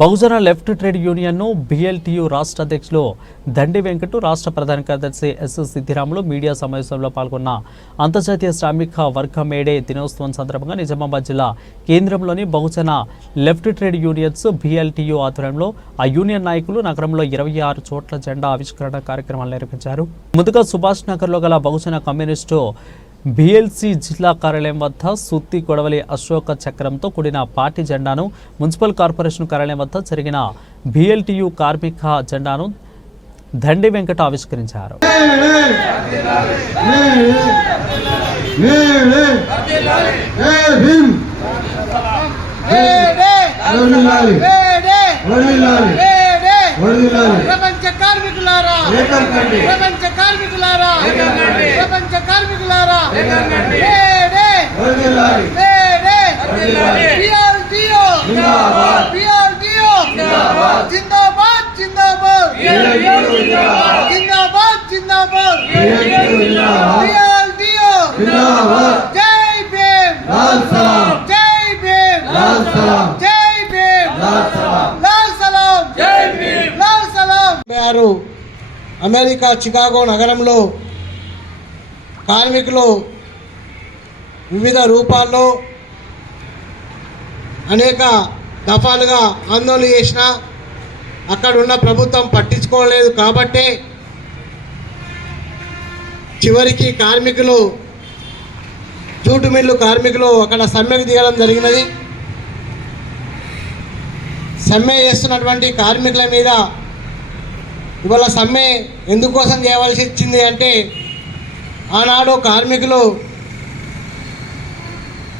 బహుజన left trade యూనియన్ను BLTU రాష్ట్ర అధ్యక్షులు దండి వెంకట్, రాష్ట్ర ప్రధాన కార్యదర్శి S. సిద్దిరాములు మీడియా సమావేశంలో పాల్గొన్న అంతర్జాతీయ శ్రామిక వర్గ మేడే దినోత్సవం సందర్భంగా నిజామాబాద్ జిల్లా కేంద్రంలోని బహుజన లెఫ్ట్ ట్రేడ్ యూనియన్స్ BLTU ఆధ్వర్యంలో ఆ యూనియన్ నాయకులు నగరంలో 26 చోట్ల జెండా ఆవిష్కరణ కార్యక్రమాలు నిర్వహించారు. ముందుగా సుభాష్ నగర్లో గల బహుజన కమ్యూనిస్టు BLC జిల్లా కార్యాలయం వద్ద సుత్తి కొడవలి అశోక చక్రంతో కూడిన పార్టీ జెండాను, మున్సిపల్ కార్పొరేషన్ కార్యాలయం వద్ద జరిగిన BLTU కార్మిక జెండాను దండి వెంకట ఆవిష్కరించారు. ప్రపంచ కార్మికులారా, ప్రపంచ కార్మికులారా, ప్రపంచ కార్మికులారా, జిందాబాద్ జిందాబాద్ జిందాబాద్ జిందాబాద్ జై భీమ్, జై భీమ్, జై భీమ్, లాల్ సలాం, జై భీమ్, లాల్ సలాం. అమెరికా చికాగో నగరంలో కార్మికులు వివిధ రూపాల్లో అనేక దఫాలుగా ఆందోళన చేసిన అక్కడ ఉన్న ప్రభుత్వం పట్టించుకోలేదు. కాబట్టే చివరికి కార్మికులు, జూటు మిల్లు కార్మికులు అక్కడ సమ్మెకు దిగడం జరిగినది. సమ్మె చేస్తున్నటువంటి కార్మికుల మీద ఇవాళ సమ్మె ఎందుకోసం చేయవలసి వచ్చింది అంటే, ఆనాడు కార్మికులు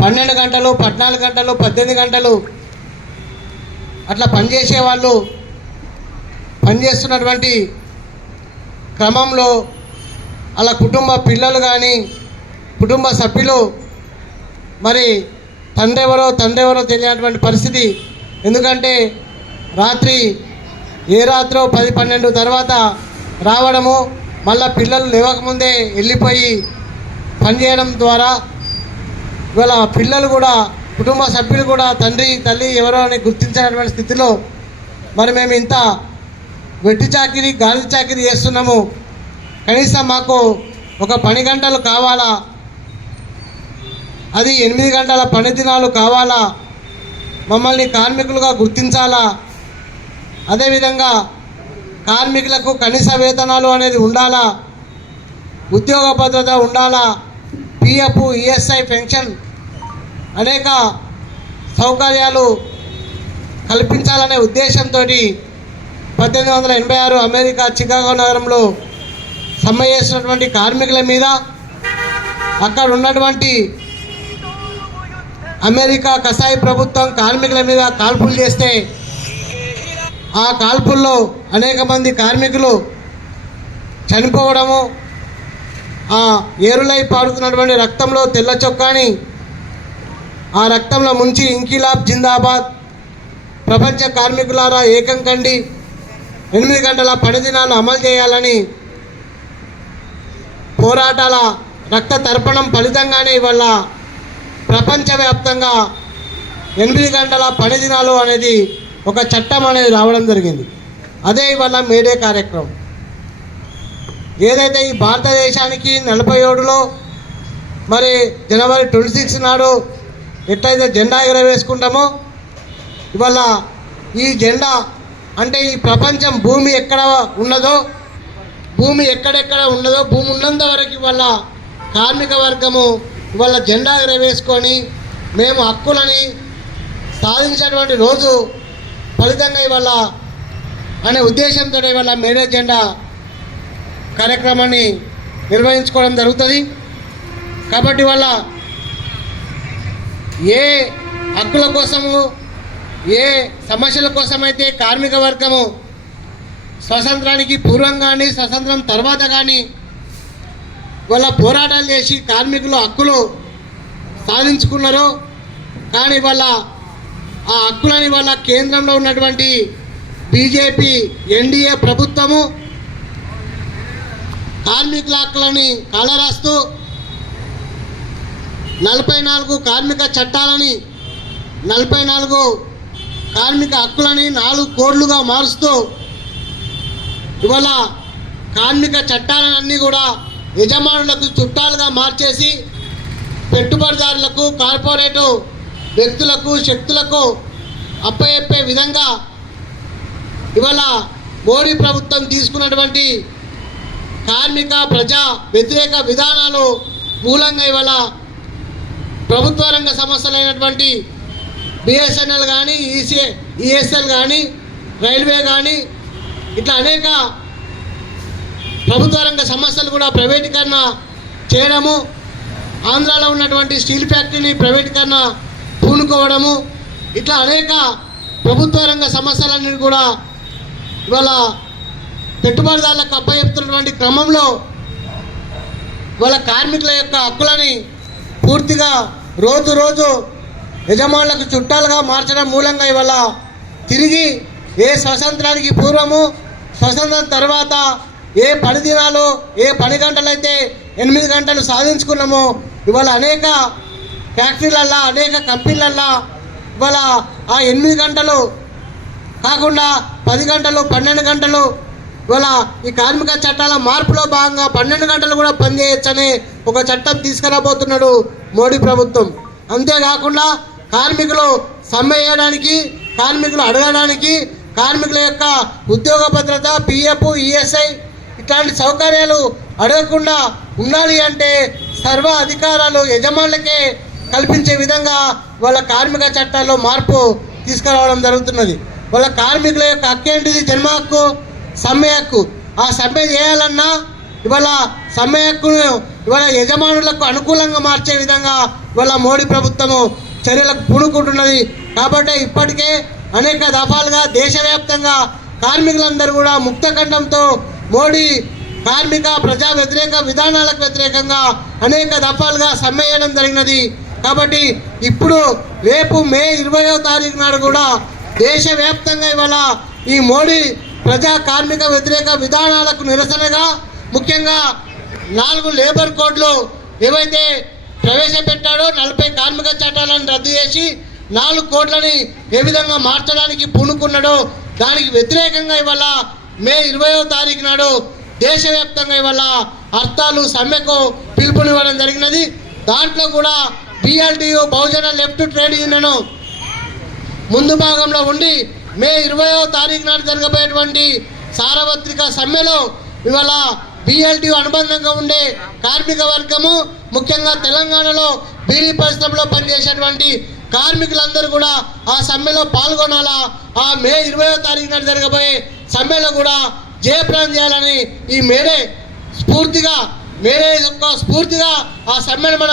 12 గంటలు, 14 గంటలు, 18 గంటలు అట్లా పనిచేసే వాళ్ళు పనిచేస్తున్నటువంటి క్రమంలో అలా కుటుంబ పిల్లలు కానీ కుటుంబ సభ్యులు మరి తండ్రెవరో తెలియనటువంటి పరిస్థితి. ఎందుకంటే రాత్రి ఏ రాత్రో 10-12 తర్వాత రావడము, మళ్ళీ పిల్లలు లేవకముందే వెళ్ళిపోయి పనిచేయడం ద్వారా ఇవాళ పిల్లలు కూడా, కుటుంబ సభ్యులు కూడా తండ్రి తల్లి ఎవరో అని గుర్తించినటువంటి స్థితిలో మరి మేము ఇంత వెట్టి చాకిరి, గాలి చాకిరి చేస్తున్నాము. కనీసం మాకు ఒక పని గంటలు కావాలా, అది 8 గంటల పని దినాలు కావాలా, మమ్మల్ని కార్మికులుగా గుర్తించాలా, అదేవిధంగా కార్మికులకు కనీస వేతనాలు అనేది ఉండాలా, ఉద్యోగ భద్రత ఉండాలా, PF, ESI పెన్షన్ అనేక సౌకర్యాలు కల్పించాలనే ఉద్దేశంతో 1886 అమెరికా చికాగో నగరంలో సమ్మె చేసినటువంటి కార్మికుల మీద అక్కడ ఉన్నటువంటి అమెరికా కసాయి ప్రభుత్వం కార్మికుల మీద కాల్పులు చేస్తే ఆ కాల్పుల్లో అనేక మంది కార్మికులు చనిపోవడము, ఆ ఏరులై పారుతున్నటువంటి రక్తంలో తెల్ల చొక్కాని ఆ రక్తంలో ముంచి ఇంకిలాబ్ జిందాబాద్, ప్రపంచ కార్మికులారా ఏకం కండి, 8 గంటల పని దినాలు అమలు చేయాలని పోరాటాల రక్త తర్పణం ఫలితంగానే ఇవాళ ప్రపంచవ్యాప్తంగా 8 గంటల పని దినాలు అనేది ఒక చట్టం అనేది రావడం జరిగింది. అదే ఇవాళ మేడే కార్యక్రమం. ఏదైతే ఈ భారతదేశానికి 47లో మరి జనవరి 26 నాడు ఎట్లయితే జెండా ఎగరవేసుకుంటామో, ఇవాళ ఈ జెండా అంటే ఈ ప్రపంచం భూమి ఎక్కడ ఉన్నదో, భూమి ఎక్కడెక్కడ ఉన్నదో, భూమి ఉన్నంత వరకు ఇవాళ కార్మిక వర్గము ఇవాళ జెండా ఎగరవేసుకొని మేము హక్కులని సాధించినటువంటి రోజు ఫలితంగా ఇవాళ అనే ఉద్దేశంతో ఇవాళ మేడే జెండా కార్యక్రమాన్ని నిర్వహించుకోవడం జరుగుతుంది. కాబట్టి ఇవాళ ఏ హక్కుల కోసము, ఏ సమస్యల కోసమైతే కార్మిక వర్గము స్వతంత్రానికి పూర్వం కానీ స్వతంత్రం తర్వాత కానీ ఇవాళ పోరాటాలు చేసి కార్మికులు హక్కులు సాధించుకున్నారో, కానీ ఇవాళ ఆ హక్కులని వల్ల కేంద్రంలో ఉన్నటువంటి BJP NDA ప్రభుత్వము కార్మికుల హక్కులని కాలరాస్తూ 44 కార్మిక చట్టాలని 44 కార్మిక హక్కులని 4 కోడ్లుగా మారుస్తూ ఇవాళ కార్మిక చట్టాలన్నీ కూడా యజమానులకు చుట్టాలుగా మార్చేసి పెట్టుబడిదారులకు కార్పొరేటు వ్యక్తులకు శక్తులకు అప్పచెప్పే విధంగా ఇవాళ మోడీ ప్రభుత్వం తీసుకున్నటువంటి కార్మిక ప్రజా వ్యతిరేక విధానాలు మూలంగా ఇవాళ ప్రభుత్వ రంగ సంస్థలైనటువంటి బిఎస్ఎన్ఎల్ కానీ ఈఎస్ఎల్ కానీ రైల్వే కానీ ఇట్లా అనేక ప్రభుత్వ రంగ సంస్థలు కూడా ప్రైవేటీకరణ చేయడము, ఆంధ్రాలో ఉన్నటువంటి స్టీల్ ఫ్యాక్టరీని ప్రైవేటీకరణ పూనుకోవడము, ఇట్లా అనేక ప్రభుత్వ రంగ సంస్థలన్నీ కూడా ఇవాళ పెట్టుబడిదారులకు అప్పచెప్తున్నటువంటి క్రమంలో వాళ్ళ కార్మికుల యొక్క హక్కులని పూర్తిగా రోజు యజమానులకు చుట్టాలుగా మార్చడం మూలంగా ఇవాళ తిరిగి ఏ స్వతంత్రానికి పూర్వము స్వతంత్రం తర్వాత ఏ పని దినాలు ఏ పని గంటలైతే 8 గంటలు సాధించుకున్నామో ఇవాళ అనేక ఫ్యాక్టరీలల్లో అనేక కంపెనీలల్లో ఇవాళ ఆ 8 గంటలు కాకుండా 10 గంటలు 12 గంటలు ఇవాళ ఈ కార్మిక చట్టాల మార్పులో భాగంగా 12 గంటలు కూడా పనిచేయొచ్చని ఒక చట్టం తీసుకురాబోతున్నాడు మోడీ ప్రభుత్వం. అంతేకాకుండా కార్మికులు సమ్మె చేయడానికి, కార్మికులు అడగడానికి, కార్మికుల యొక్క ఉద్యోగ భద్రత, పిఎఫ్, ఈఎస్ఐ ఇట్లాంటి సౌకర్యాలు అడగకుండా ఉండాలి అంటే సర్వ అధికారాలు యజమానులకే కల్పించే విధంగా వాళ్ళ కార్మిక చట్టాల్లో మార్పు తీసుకురావడం జరుగుతున్నది. వాళ్ళ కార్మికుల యొక్క హక్కు ఏంటిది? జన్మ హక్కు, సమ్మె హక్కు. ఆ సమ్మె చేయాలన్నా ఇవాళ సమ్మె హక్కును ఇవాళ యజమానులకు అనుకూలంగా మార్చే విధంగా ఇవాళ మోడీ ప్రభుత్వము చర్యలకు పూనుకుంటున్నది. కాబట్టి ఇప్పటికే అనేక దఫాలుగా దేశవ్యాప్తంగా కార్మికులందరూ కూడా ముక్తకంఠంతో మోడీ కార్మిక ప్రజా వ్యతిరేక విధానాలకు వ్యతిరేకంగా అనేక దఫాలుగా సమ్మె చేయడం జరిగినది. కాబట్టి ఇప్పుడు రేపు మే 20వ తారీఖు నాడు కూడా దేశవ్యాప్తంగా ఇవాళ ఈ మోడీ ప్రజా కార్మిక వ్యతిరేక విధానాలకు నిరసనగా ముఖ్యంగా 4 లేబర్ కోడ్లు ఏవైతే ప్రవేశపెట్టాడో 40 కార్మిక చట్టాలను రద్దు చేసి 4 కోడ్లని ఏ విధంగా మార్చడానికి పూనుకున్నాడో దానికి వ్యతిరేకంగా ఇవాళ మే 20వ తారీఖు నాడు దేశవ్యాప్తంగా ఇవాళ హర్తాలు సమ్మెకు పిలుపునివ్వడం జరిగినది. దాంట్లో కూడా బిఎల్టీయు బహుజన లెఫ్ట్ ట్రేడ్ యూనియన్ ముందు భాగంలో ఉండి మే 20వ తారీఖు నాడు జరగబోయేటువంటి సార్వత్రిక సమ్మెలో ఇవాళ బిఎల్టీయు అనుబంధంగా ఉండే కార్మిక వర్గము ముఖ్యంగా తెలంగాణలో బీడీ పరిశ్రమలో పనిచేసేటువంటి కార్మికులందరూ కూడా ఆ సమ్మెలో పాల్గొనాలా. ఆ మే 20వ తారీఖు నాడు జరగబోయే సమ్మెలో కూడా జయప్రదం చేయాలని ఈ మేడే స్ఫూర్తిగా ఆ సమ్మెను మనం